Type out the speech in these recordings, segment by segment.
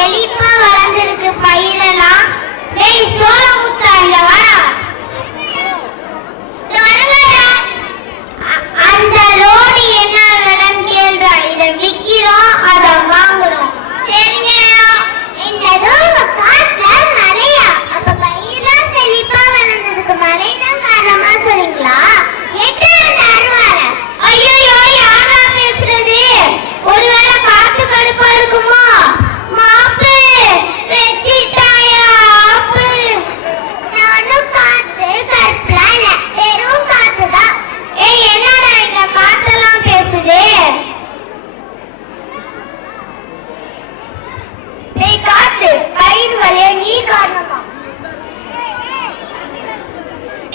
செழிப்பா வளர்ந்துருக்கு பயிரெல்லாம். டேய் சோளமுத்தா இங்க வாடா. அந்த ரோடு என்ன விலைன்னு கேள்றா. இதை விக்கிறோம், அதை வாங்குறோம். சரிங்க. இந்த காட்டுல மழையா? அப்ப பயிரெல்லாம் செழிப்பா வளர்ந்ததுக்கு மழைதான் காரணமா சொல்றீங்களா? ஐயோ யாரா பேசுறது? ஒருவேளை காத்து கடுப்பா இருக்குமோ? மாப்பு வெச்சிட்டாயா ஆப்பு? நானும் காத்து கடுப்புலாம் இல்ல, வெறும் காத்துதான். ஏய் என்னடா இந்த காத்தெல்லாம் பேசுது? ஏய் காத்து, பயிர் வளைய நீ காரணமா?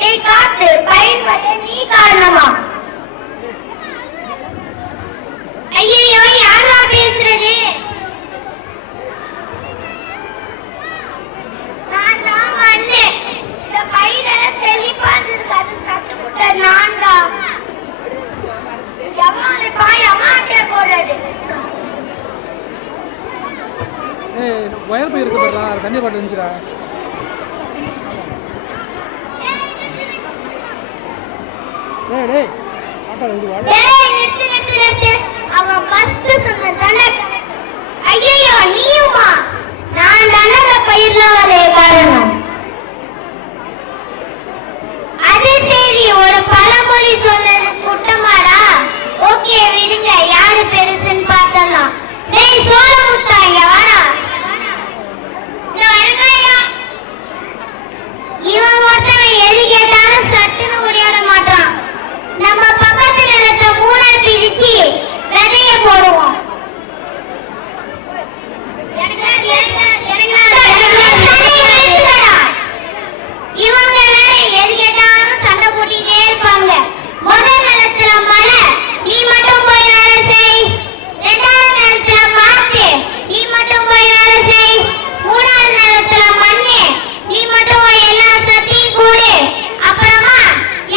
ஏய் காத்து, பயிர் வளைய நீ காரணமா? ஐயோ யாரா பேசுறது? நான் தான் வந்தேன். இந்த பயிரெல்லாம் செழிப்பா இருந்ததுக்கு அது சத்து கொடுத்த நான் தான். எவ்வளவு பாய் அம்மாட்டே போடுறது. வயல் போய் இருக்கு பாருடா, தண்ணி பாட்டு இருந்துச்சுடா. டேய் டேய் ஆட்டோ வந்து வாடா. டேய் நிறுத்து. அவன் ஃபர்ஸ்ட் சொன்ன தானே. ஐயோ நீயுமா? நான் தானே அந்த பயிர்ல வளைய காரணம். அது சரி, ஒரு பழமொழி சொன்னது குற்றமாடா? ஓகே விடுங்க, யாரு பெருசுன்னு பார்த்தலாம். டேய் சோளமுத்தா இங்க வாடா. இவன் ஒருத்தவன் எது கேட்டாலும் சட்டுன்னு ஓடியாட மாட்டான். நம்ம பக்கத்து நிலத்தை மூணா பிரிச்சு விதைய போடுவோம். இவங்க வேற எது கேட்டாலும் சண்டை போட்டுட்டே இருப்பாங்க. முதல் நிலத்துல மழை, நீ மட்டும் போய் வேலை செய். இரண்டாவது நிலத்துல காத்து, நீ மட்டும் போய் வேலை செய். மூணாவது நிலத்துல மண்ணு, நீ மட்டும் போய் எல்லா சத்தையும் கூடு. அப்புறமா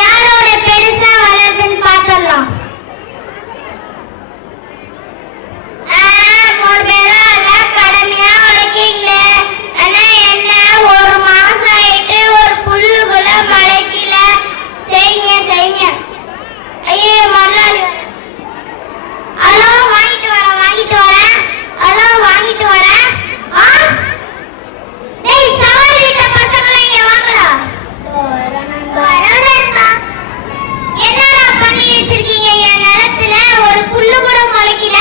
யாரோட பெருசா வளருதுன்னு பார்த்தலாம். மூணு பேரும் கடமையா உழைக்கீங்களே. ஆனா என்ன, ஒரு மாசம் ஆயிட்டு ஒரு புல்லு கூட மழைக்கல. செய்யுங்க. ஐயோ முதலாளி ஹலோ வாங்கிட்டு வரேன். ஹலோ வாங்கிட்டு வரேன். டேய் சவால் வீட்ட பசங்கள இங்க வாங்கடா. என்னடா பண்ணி வச்சிருக்கீங்க? என் நிலத்துல ஒரு புல்லு கூட முளைக்கல.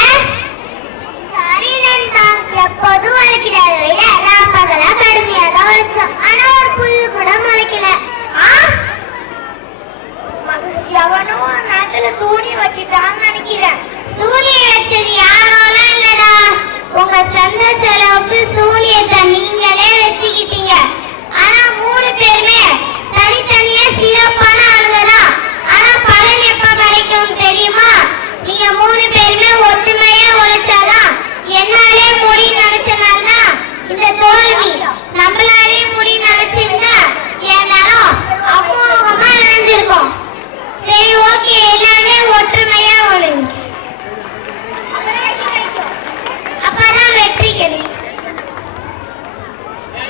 சரி நண்பா, எப்போதும் வளைக்கிறத விட நான் பகலா கடுமையா தான் வச்சோம். ஆனா ஒரு புல்லு கூட முளைக்கல. எவனோ நேரத்துல சூனியம் வச்சுட்டான்னு நினைக்கிறேன். சூனியம் வச்சது யாரோலாம் இல்லடா, உங்க சொந்த செலவுக்கு சூனியத்தை நீங்களே வச்சுக்கிட்டீங்க. ஆனா 3 பேருமே